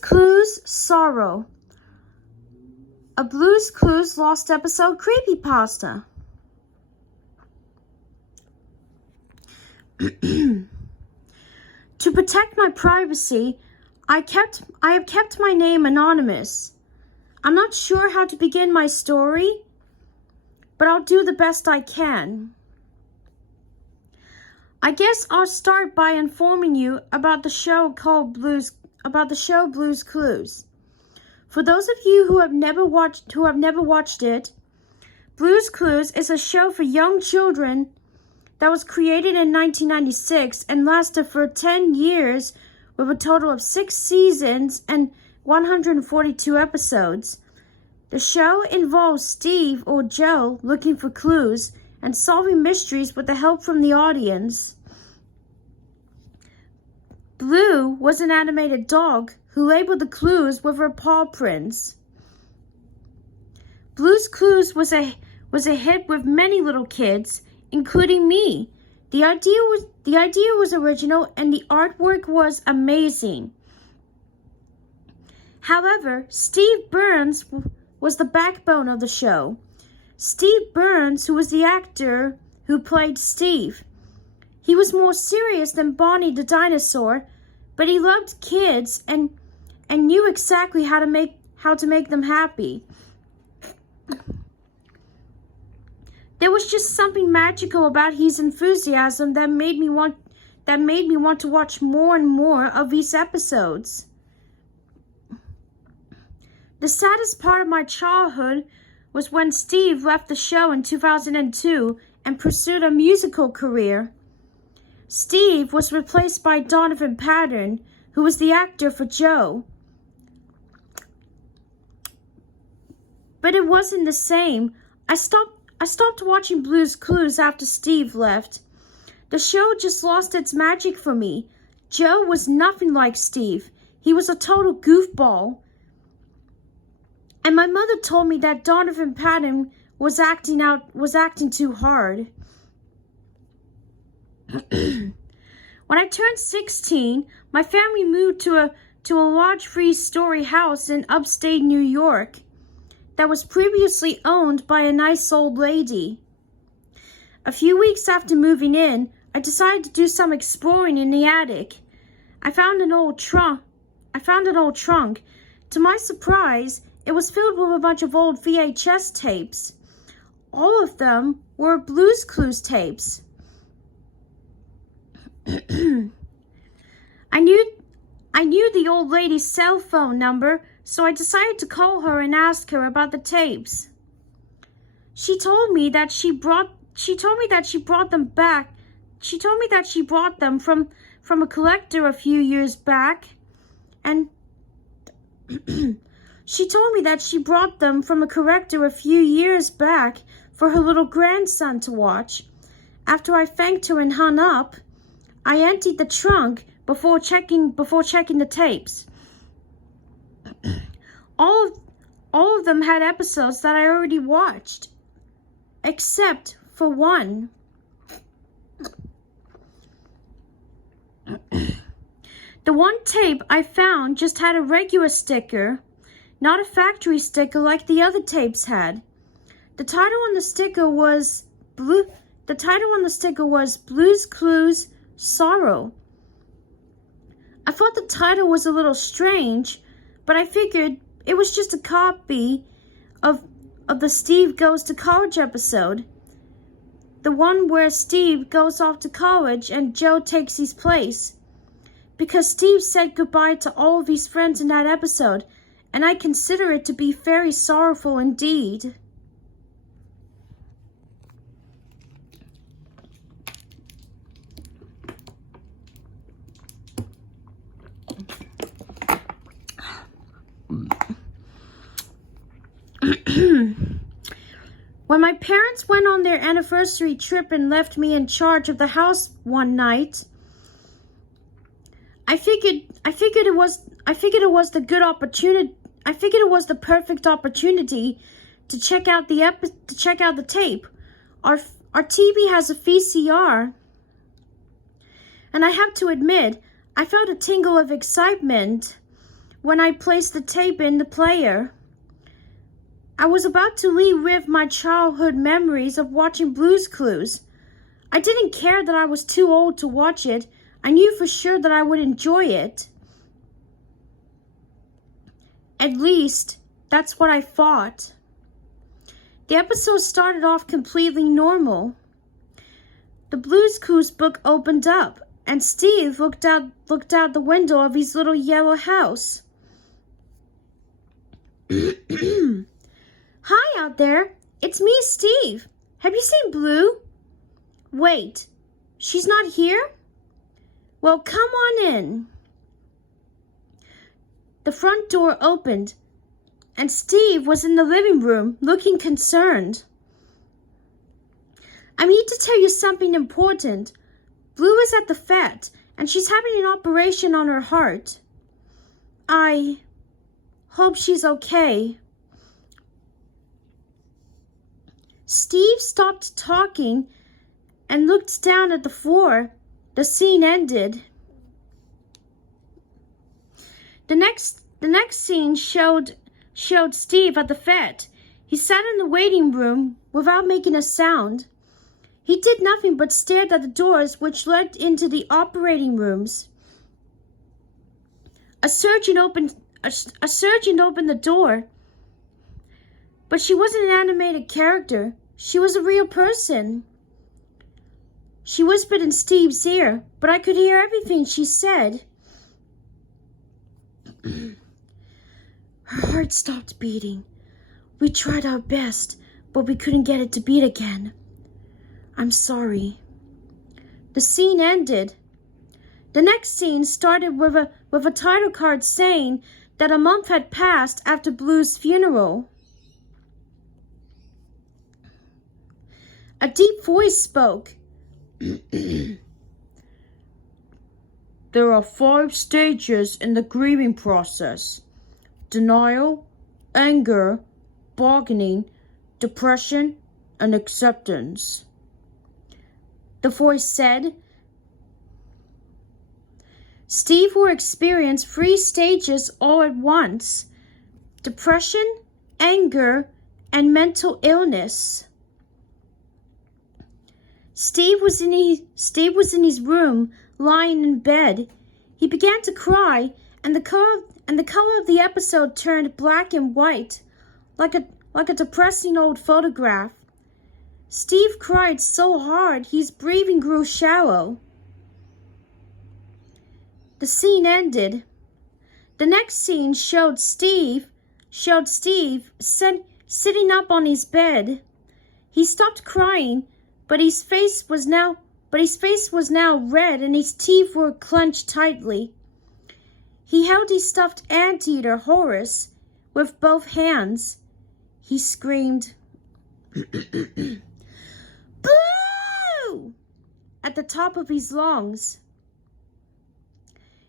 Clues Sorrow. A Blue's Clues lost episode creepypasta. To protect my privacy, I have kept my name anonymous. I'm not sure how to begin my story, but I'll do the best I can. I guess I'll start by informing you about the show Blue's Clues. For those of you who have never watched it, Blue's Clues is a show for young children that was created in 1996 and lasted for 10 years with a total of 6 seasons and 142 episodes. The show involves Steve or Joe looking for clues and solving mysteries with the help from the audience. Blue was an animated dog who labeled the clues with her paw prints. Blue's Clues was a hit with many little kids, including me. The idea was original and the artwork was amazing. However, Steve Burns was the backbone of the show. Steve Burns, who was the actor who played Steve. He was more serious than Bonnie the dinosaur, but he loved kids and knew exactly how to make them happy. There was just something magical about his enthusiasm that made me want to watch more and more of these episodes. The saddest part of my childhood was when Steve left the show in 2002 and pursued a musical career. Steve was replaced by Donovan Patton, who was the actor for Joe. But it wasn't the same. I stopped watching Blue's Clues after Steve left. The show just lost its magic for me. Joe was nothing like Steve. He was a total goofball. And my mother told me that Donovan Patton was acting too hard. When I turned 16, my family moved to a large 3-story house in upstate New York that was previously owned by a nice old lady. A few weeks after moving in, I decided to do some exploring in the attic. I found an old trunk. To my surprise, it was filled with a bunch of old VHS tapes. All of them were Blue's Clues tapes. I knew the old lady's cell phone number, so I decided to call her and ask her about the tapes. She told me that she brought them from a collector a few years back, and for her little grandson to watch. After I thanked her and hung up, I emptied the trunk before checking the tapes. All of them had episodes that I already watched, except for one. The one tape I found just had a regular sticker, not a factory sticker like the other tapes had. The title on the sticker was Blue's Clues Sorrow. I thought the title was a little strange, but I figured it was just a copy of the Steve Goes to College episode. The one where Steve goes off to college and Joe takes his place. Because Steve said goodbye to all of his friends in that episode, and I consider it to be very sorrowful indeed. When my parents went on their anniversary trip and left me in charge of the house one night, I figured it was the perfect opportunity to check out the tape. Our TV has a VCR, and I have to admit, I felt a tingle of excitement when I placed the tape in the player. I was about to relive my childhood memories of watching Blue's Clues. I didn't care that I was too old to watch it. I knew for sure that I would enjoy it. At least, that's what I thought. The episode started off completely normal. The Blue's Clues book opened up, and Steve looked out the window of his little yellow house. Hi out there, it's me, Steve. Have you seen Blue? Wait, she's not here? Well, come on in. The front door opened, and Steve was in the living room, looking concerned. I need to tell you something important. Blue is at the vet, and she's having an operation on her heart. I hope she's okay. Steve stopped talking and looked down at the floor. The scene ended. The next scene showed Steve at the vet. He sat in the waiting room without making a sound. He did nothing but stared at the doors which led into the operating rooms. A surgeon opened the door. But she wasn't an animated character. She was a real person. She whispered in Steve's ear, but I could hear everything she said. Her heart stopped beating. We tried our best, but we couldn't get it to beat again. I'm sorry. The scene ended. The next scene started with a title card saying that a month had passed after Blue's funeral. A deep voice spoke. There are 5 stages in the grieving process: denial, anger, bargaining, depression, and acceptance. The voice said, Steve will experience 3 stages all at once: depression, anger, and mental illness. Steve was in his room, lying in bed. He began to cry, and the color of the episode turned black and white, like a depressing old photograph. Steve cried so hard his breathing grew shallow. The scene ended. The next scene showed Steve sitting up on his bed. He stopped crying, but his face was now red and his teeth were clenched tightly. He held his stuffed anteater, Horace, with both hands. He screamed, Boo! At the top of his lungs.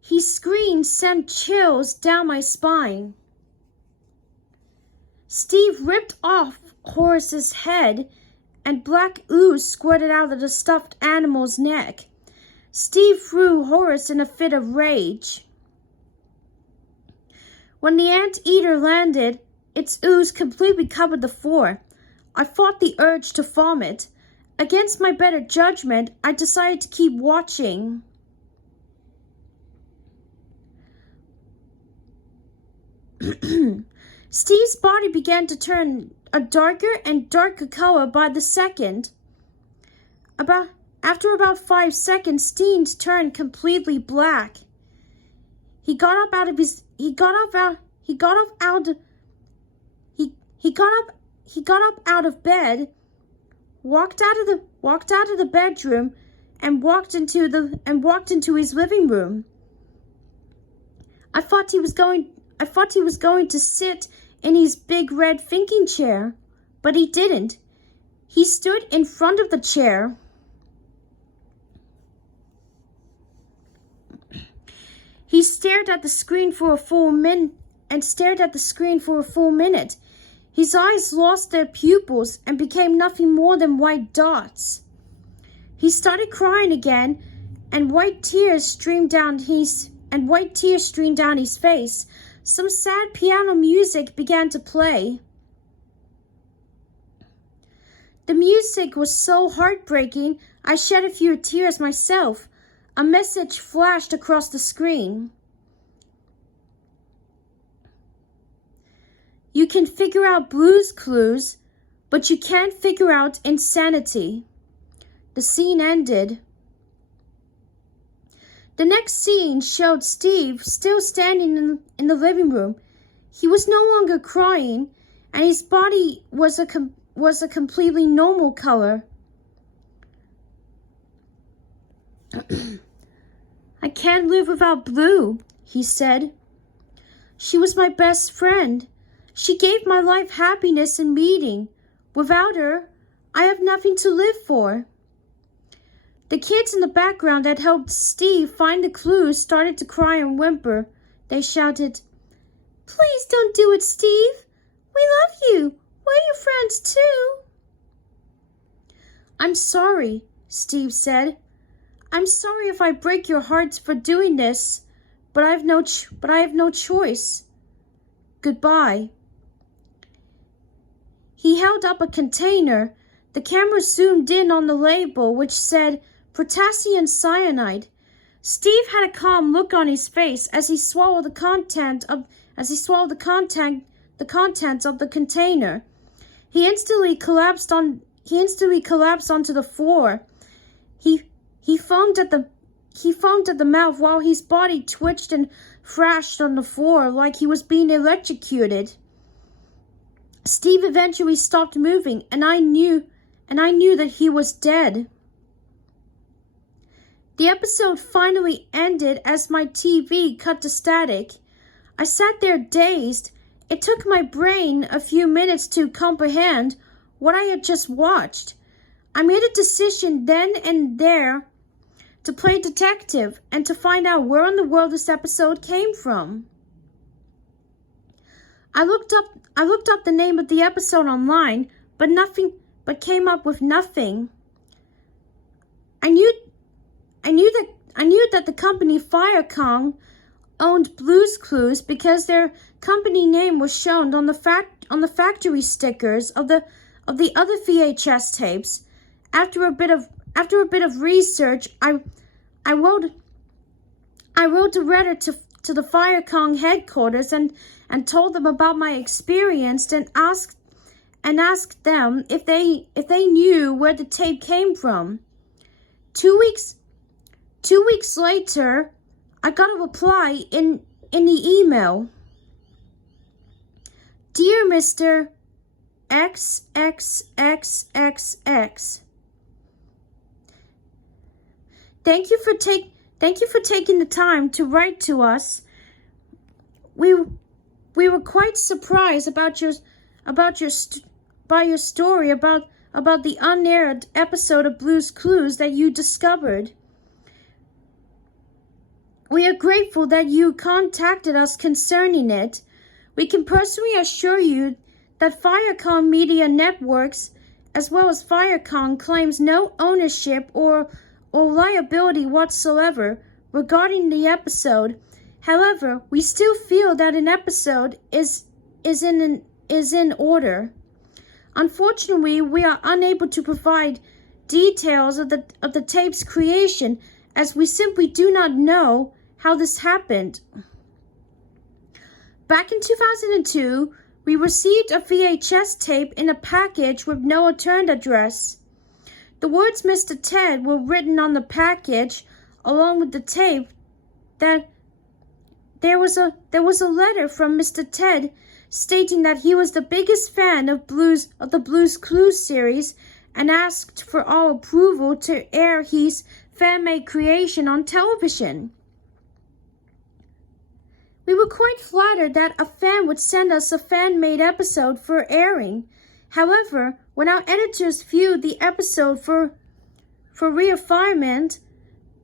His scream sent chills down my spine. Steve ripped off Horace's head, and black ooze squirted out of the stuffed animal's neck. Steve threw Horace in a fit of rage. When the anteater landed, its ooze completely covered the floor. I fought the urge to vomit. Against my better judgment, I decided to keep watching. Steve's body began to turn a darker and darker color by the second. After about 5 seconds, Steve turned completely black. He got up out of bed, walked out of the bedroom, and walked into his living room. I thought he was going to sit in his big red thinking chair, but he didn't. He stood in front of the chair. He stared at the screen for a full minute. His eyes lost their pupils and became nothing more than white dots. He started crying again, and white tears streamed down his face. some sad piano music began to play. The music was so heartbreaking, I shed a few tears myself. A message flashed across the screen. You can figure out Blue's Clues, but you can't figure out insanity. The scene ended. The next scene showed Steve still standing in the living room. He was no longer crying, and his body was a completely normal color. I can't live without Blue, he said. She was my best friend. She gave my life happiness and meaning. Without her, I have nothing to live for. The kids in the background that helped Steve find the clues started to cry and whimper. They shouted, "Please don't do it, Steve. We love you. We're your friends too." "I'm sorry," Steve said. "I'm sorry if I break your hearts for doing this, but I have no choice. Goodbye." He held up a container. The camera zoomed in on the label, which said potassium cyanide. Steve had a calm look on his face as he swallowed the contents of the container. He instantly collapsed onto the floor. He foamed at the mouth while his body twitched and thrashed on the floor like he was being electrocuted. Steve eventually stopped moving, and I knew that he was dead. The episode finally ended as my TV cut to static. I sat there dazed. It took my brain a few minutes to comprehend what I had just watched. I made a decision then and there to play detective and to find out where in the world this episode came from. I looked up the name of the episode online, but came up with nothing. I knew that the company Firecon owned Blue's Clues because their company name was shown on the factory stickers of the other VHS tapes. After a bit of research, I wrote a letter to the Firecon headquarters and told them about my experience and asked them if they knew where the tape came from. 2 weeks later, I got a reply in the email. "Dear Mr. XXXXX, thank you for taking the time to write to us. We were quite surprised about your story about the unaired episode of Blue's Clues that you discovered. We are grateful that you contacted us concerning it. We can personally assure you that Firecon Media Networks, as well as Firecon, claims no ownership or liability whatsoever regarding the episode. However, we still feel that an episode is in order. Unfortunately, we are unable to provide details of the tape's creation, as we simply do not know how this happened. Back in 2002, we received a VHS tape in a package with no return address. The words Mr. Ted were written on the package, along with the tape. That there was a letter from Mr. Ted stating that he was the biggest fan of the Blue's Clues series and asked for our approval to air his fan-made creation on television. We were quite flattered that a fan would send us a fan-made episode for airing. However, when our editors viewed the episode for refinement,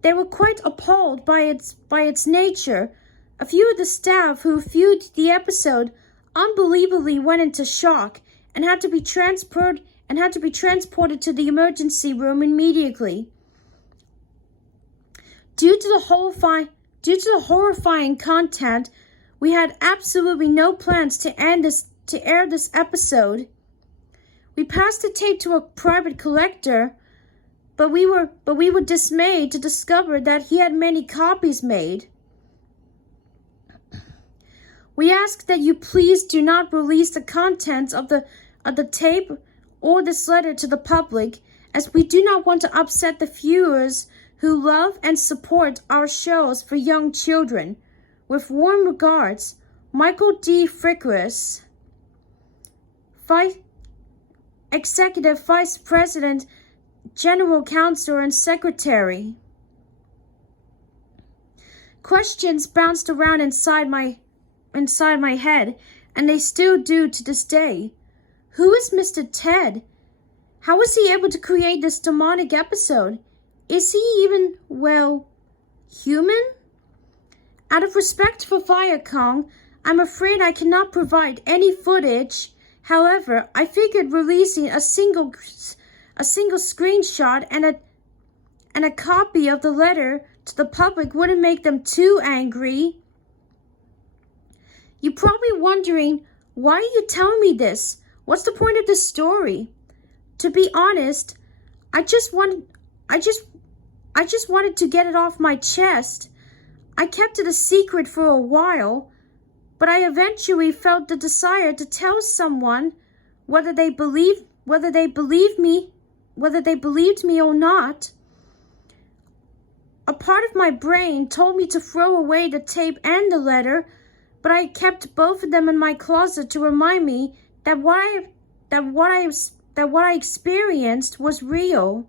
they were quite appalled by its nature. A few of the staff who viewed the episode unbelievably went into shock and had to be transported to the emergency room immediately. Due to the horrifying content, We had absolutely no plans to air this episode. We passed the tape to a private collector, but we were dismayed to discover that he had many copies made. We ask that you please do not release the contents of the tape or this letter to the public, as we do not want to upset the viewers who love and support our shows for young children. With warm regards, Michael D. Frickris, Executive Vice President, General Counsel, and Secretary. Questions bounced around inside my head, and they still do to this day. Who is Mr. Ted? How was he able to create this demonic episode? Is he even, well, human? Out of respect for Viacom, I'm afraid I cannot provide any footage. However, I figured releasing a single screenshot and a copy of the letter to the public wouldn't make them too angry. You're probably wondering, why are you telling me this? What's the point of this story? To be honest, I just wanted to get it off my chest. I kept it a secret for a while, but I eventually felt the desire to tell someone, whether they believed me or not. A part of my brain told me to throw away the tape and the letter, but I kept both of them in my closet to remind me that what I experienced was real.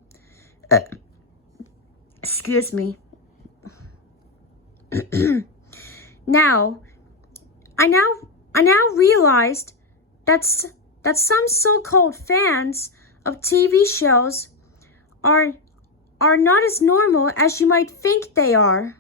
Excuse me. I now realized that some so-called fans of TV shows are not as normal as you might think they are.